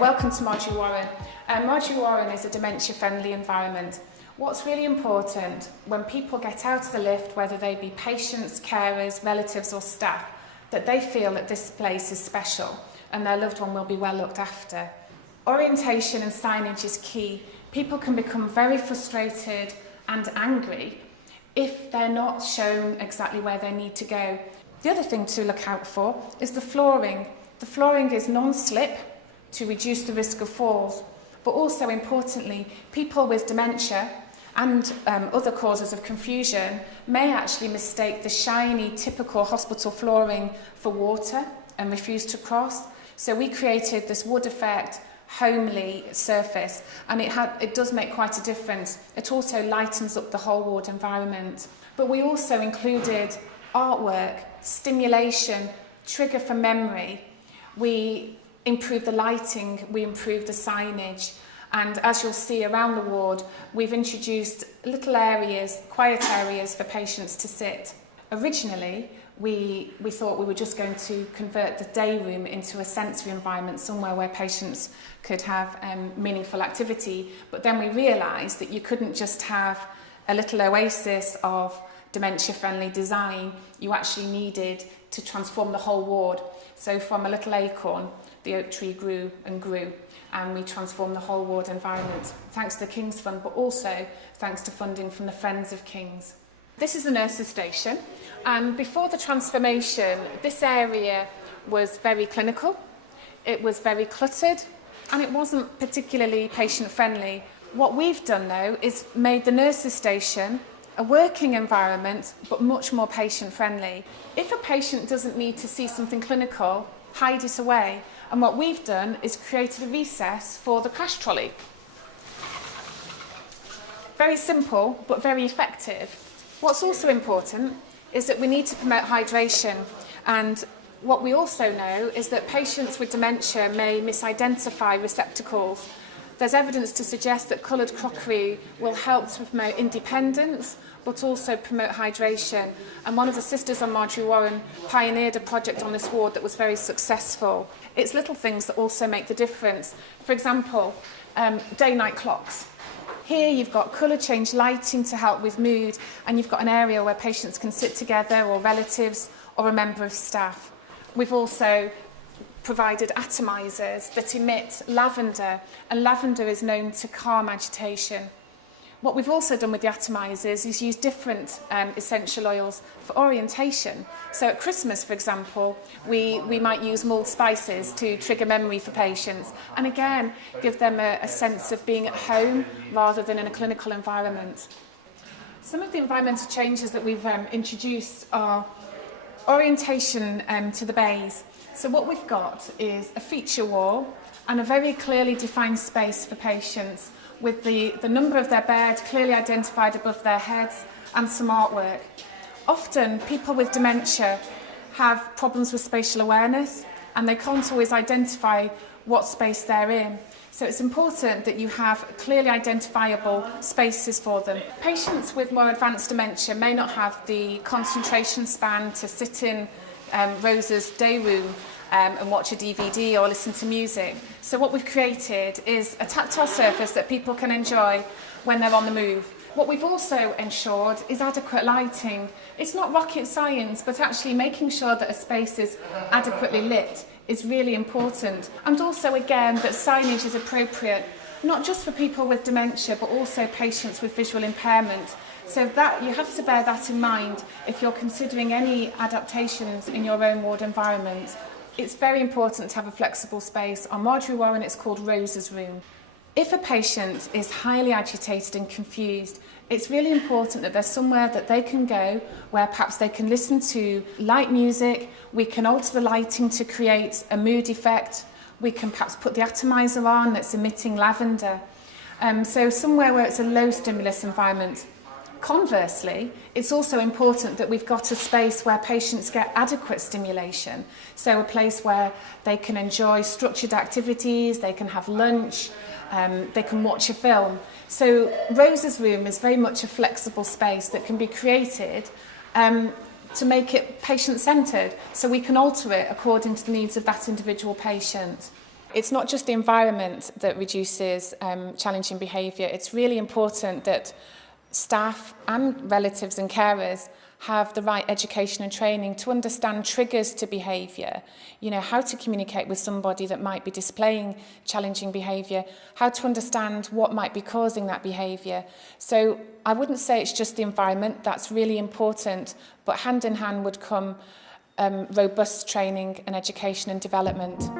Welcome to Marjorie Warren. Marjorie Warren is a dementia-friendly environment. What's really important when people get out of the lift, whether they be patients, carers, relatives or staff, that they feel that this place is special and their loved one will be well looked after. Orientation and signage is key. People can become very frustrated and angry if they're not shown exactly where they need to go. The other thing to look out for is the flooring. The flooring is non-slip to reduce the risk of falls, but also importantly, people with dementia and other causes of confusion may actually mistake the shiny, typical hospital flooring for water and refuse to cross. So we created this wood effect, homely surface, and it does make quite a difference. It also lightens up the whole ward environment. But we also included artwork, stimulation, trigger for memory. We improved the lighting, we improved the signage, and as you'll see around the ward, we've introduced little areas, quiet areas for patients to sit. Originally, we thought we were just going to convert the day room into a sensory environment, somewhere where patients could have meaningful activity, but then we realised that you couldn't just have a little oasis of dementia-friendly design. You actually needed to transform the whole ward. So from a little acorn, the oak tree grew and grew, and we transformed the whole ward environment, thanks to the King's Fund, but also thanks to funding from the Friends of Kings. This is the nurses' station, and before the transformation, this area was very clinical, it was very cluttered, and it wasn't particularly patient-friendly. What we've done, though, is made the nurses' station a working environment, but much more patient-friendly. If a patient doesn't need to see something clinical, hide it away. And what we've done is created a recess for the crash trolley. Very simple, but very effective. What's also important is that we need to promote hydration. And what we also know is that patients with dementia may misidentify receptacles. There's evidence to suggest that coloured crockery will help to promote independence, but also promote hydration. And one of the sisters on Marjorie Warren pioneered a project on this ward that was very successful. It's little things that also make the difference. For example, day-night clocks. Here you've got colour change lighting to help with mood, and you've got an area where patients can sit together, or relatives, or a member of staff. We've also provided atomizers that emit lavender, and lavender is known to calm agitation. What we've also done with the atomizers is use different essential oils for orientation. So at Christmas, for example, we might use mulled spices to trigger memory for patients, and again, give them a sense of being at home rather than in a clinical environment. Some of the environmental changes that we've introduced are orientation to the bays. So what we've got is a feature wall and a very clearly defined space for patients, with the number of their bed clearly identified above their heads, and some artwork. Often people with dementia have problems with spatial awareness, and they can't always identify what space they're in. So it's important that you have clearly identifiable spaces for them. Patients with more advanced dementia may not have the concentration span to sit in Rosa's day room and watch a DVD or listen to music. So what we've created is a tactile surface that people can enjoy when they're on the move. What we've also ensured is adequate lighting. It's not rocket science, but actually making sure that a space is adequately lit is really important. And also, again, that signage is appropriate, not just for people with dementia, but also patients with visual impairment. So that you have to bear that in mind if you're considering any adaptations in your own ward environment. It's very important to have a flexible space. On Marjorie Warren, it's called Rosa's room. If a patient is highly agitated and confused, it's really important that there's somewhere that they can go where perhaps they can listen to light music. We can alter the lighting to create a mood effect. We can perhaps put the atomizer on that's emitting lavender. So somewhere where it's a low stimulus environment. Conversely, it's also important that we've got a space where patients get adequate stimulation. So a place where they can enjoy structured activities, they can have lunch, they can watch a film. So Rosa's room is very much a flexible space that can be created to make it patient-centred, so we can alter it according to the needs of that individual patient. It's not just the environment that reduces challenging behaviour. It's really important that staff and relatives and carers have the right education and training to understand triggers to behaviour, you know, how to communicate with somebody that might be displaying challenging behaviour, how to understand what might be causing that behaviour. So I wouldn't say it's just the environment, that's really important, but hand in hand would come robust training and education and development.